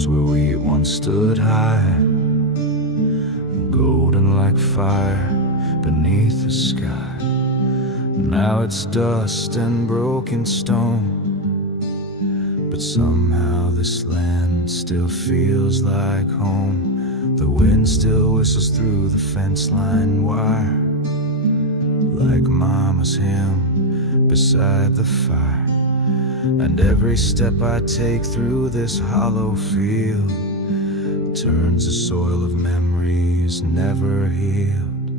knows where we once stood high, golden like fire beneath the sky. Now it's dust and broken stone, but somehow this land still feels like home. The wind still whistles through the fence line wire, like mama's hymn beside the fire. And every step I take through this hollow field turns the soil of memories never healed.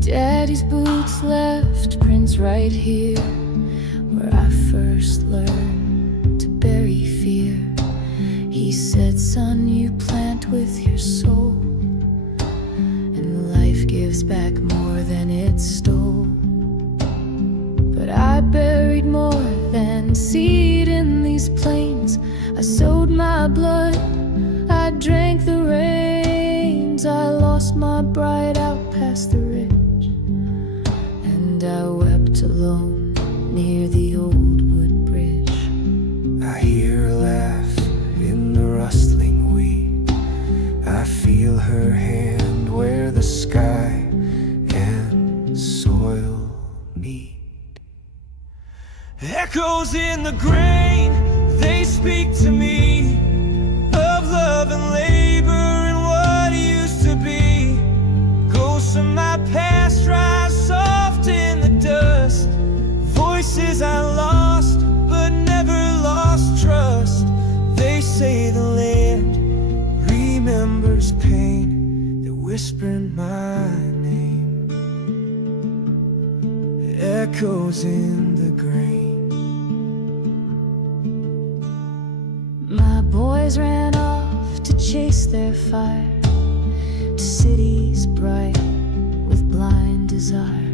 Daddy's boots left prints right here, where I first learned to bury fear. He said, son, you plant with your soul, and life gives back more than it stole. But I buried more than seed in these plains. I sowed my blood, I drank the rains. I lost my bride out past the ridge, and I wept alone near the old wood bridge. I hear her laugh in the rustling wheat. I feel her hand where the sky and soil meet. Echoes in the grain, they speak to me of love and labor and what used to be. Ghosts of my past rise soft in the dust, voices I lost but never lost trust. They say the land remembers pain, they're whispering my name. Echoes in the grain. My boys ran off to chase their fire, to cities bright with blind desire.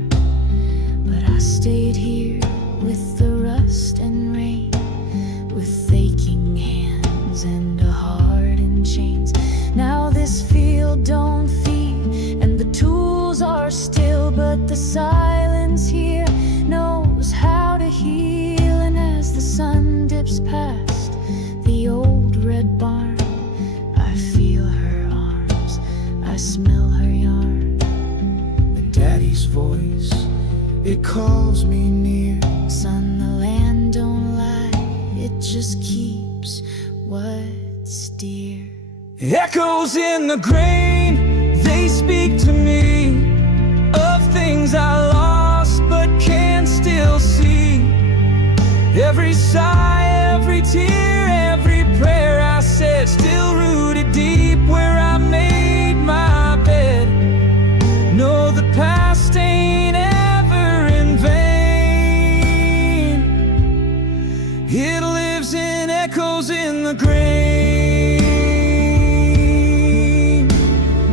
But I stayed here with the rust and rain, with aching hands and a heart in chains. Now this field don't feed and the tools are still, but the silence here knows how to heal. And as the sun dips past the old red barn, I feel her arms, I smell her yarn. And Daddy's voice, it calls me near. Son, the land don't lie, it just keeps what's dear. Echoes in the grain, they speak to me of things I lost but can still see. Every sigh, every tear, every prayer I said, still rooted deep where I made my bed. No, the past ain't ever in vain. It lives in echoes in the grain.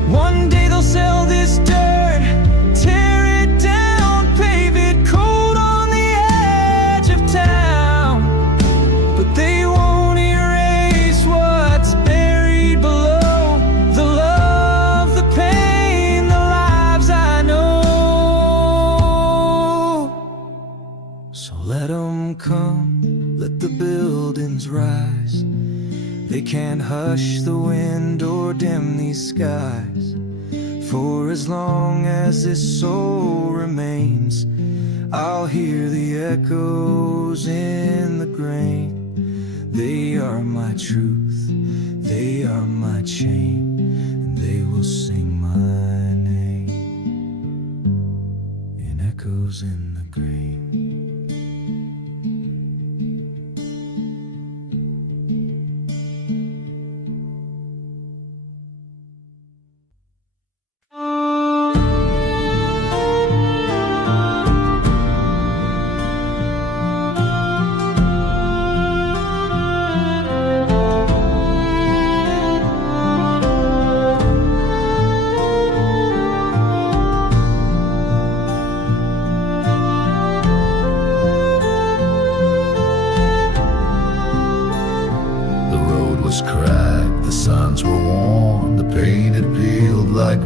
One day they'll sell this dirt, tear it down, pave it cold on the edge of town. But they won't erase what's buried below, the love, the pain, the lives I know. So let 'em come, let the buildings rise. They can't hush the wind or dim these skies. For as long as this soul remains, I'll hear the echoes in the grain. They are my truth, they are my chain, and they will sing my name in echoes in the grain.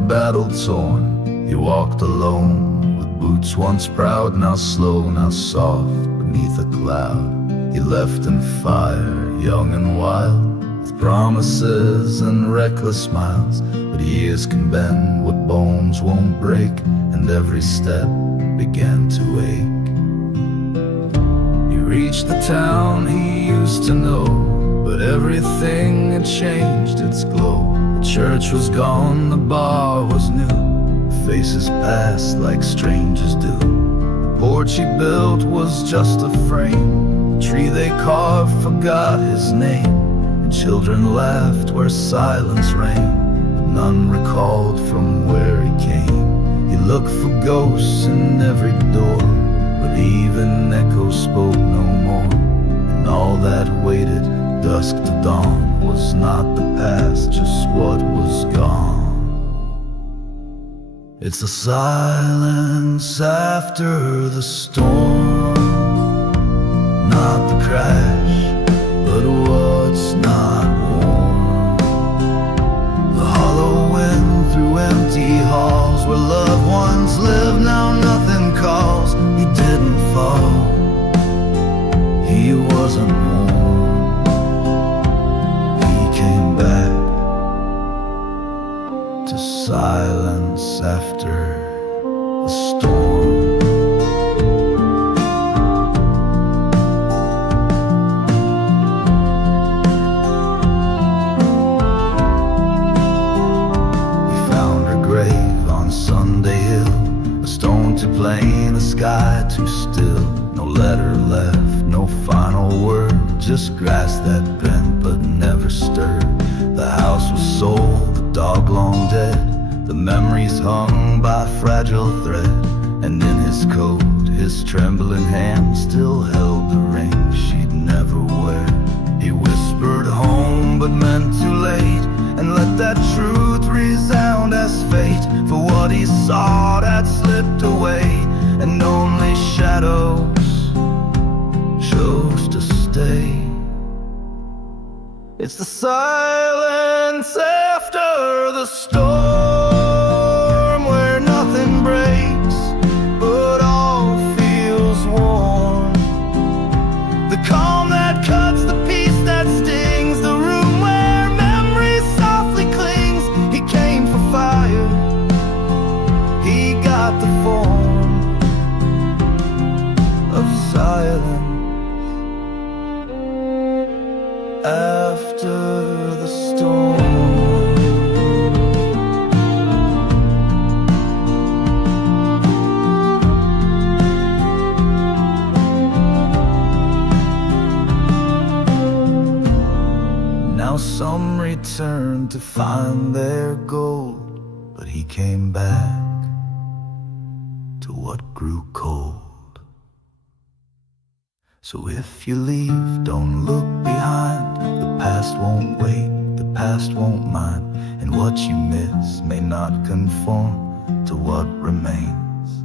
Battle torn, he walked alone, with boots once proud, now slow, now soft, beneath a cloud. He left in fire, young and wild, with promises and reckless smiles. But years can bend what bones won't break, and every step began to ache. He reached the town he used to know, but everything had changed its glow. The church was gone, the bar was new, faces passed like strangers do. The porch he built was just a frame, the tree they carved forgot his name, and children laughed where silence reigned, but none recalled from where he came. He looked for ghosts in every door, but even echoes spoke no more. And all that waited dusk to dawn was not the past, just what was gone. It's the silence after the storm, not the crash, but what's not warm. The hollow wind through empty halls where loved ones live, now nothing calls. He didn't fall, he wasn't warm. He came back to silence after the storm. Sunday hill, a stone too plain, a sky too still. No letter left, no final word, just grass that bent but never stirred. The house was sold, the dog long dead, the memories hung by fragile thread. And in his coat, his trembling hand still held the ring she'd never wear. He whispered home but meant too late, and let that truth resound as fate. For what he sought had slipped away, and only shadows chose to stay. It's the silence after the storm, where nothing breaks but all feels warm. The calm that cuts, the peace that stings, the room where memory softly clings. He came for fire, he got the form of silence after the storm. Now some return to find their gold, but he came back to what grew cold. So if you leave, don't look behind. The past won't wait, the past won't mind, and what you miss may not conform to what remains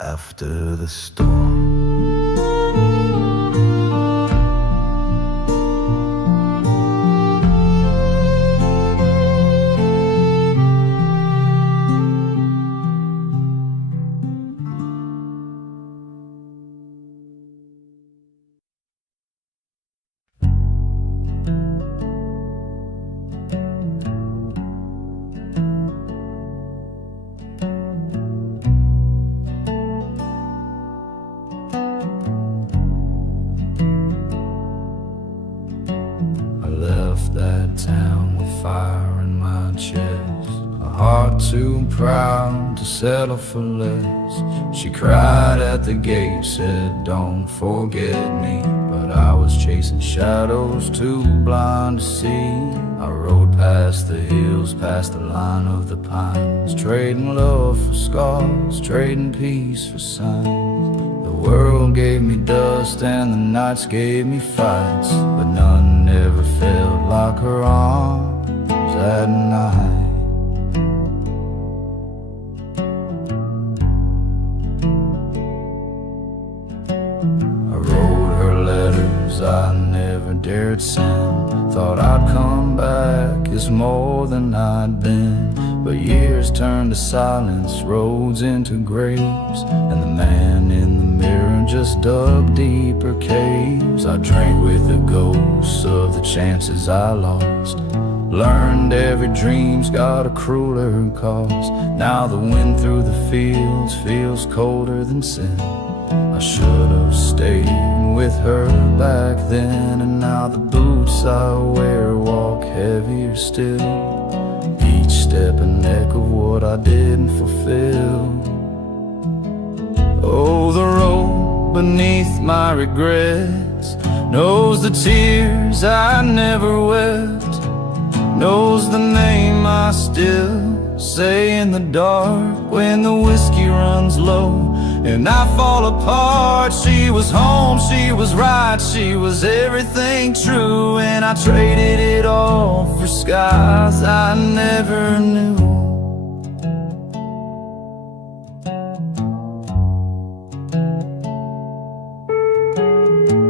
after the storm. That town with fire in my chest, a heart too proud to settle for less. She cried at the gate, said don't forget me, but I was chasing shadows too blind to see. I rode past the hills, past the line of the pines, trading love for scars, trading peace for signs. The world gave me dust and the nights gave me fights, but none ever felt like her arms at night. I wrote her letters I never dared send, thought I'd come back as more than I'd been, But years turned to silence, roads into graves, and the man in the mirror just dug deeper caves. I drank with the ghosts of the chances I lost, learned every dream's got a crueler cost. Now the wind through the fields feels colder than sin. I should have stayed with her back then, and now the boots I wear walk heavier still. Each step an echo of what I didn't fulfill. Oh, the road beneath my regrets knows the tears I never wept, knows the name I still say in the dark when the whiskey runs low and I fall apart. She was home, she was right, she was everything true, and I traded it all for skies I never knew.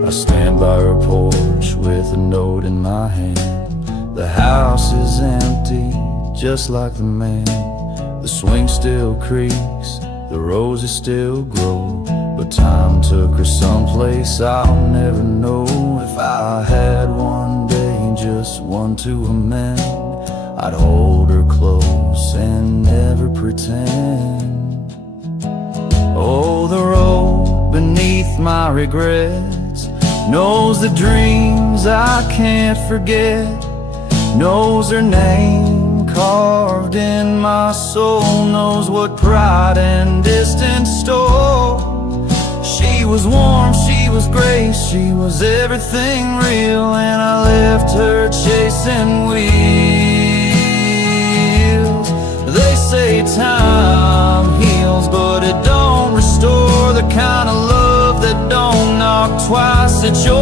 I stand by her porch with a note in my hand. The house is empty, just like the man. The swing still creaks, the roses still grow, but time took her someplace I'll never know. If I had one day, just one to amend, I'd hold her close and never pretend. Oh, the road beneath my regrets knows the dreams I can't forget, knows her name carved in my soul, knows what pride and distance stole. She was warm, she was grace, she was everything real, and I left her chasing wheels. They say time heals, but it don't restore the kind of love that don't knock twice at your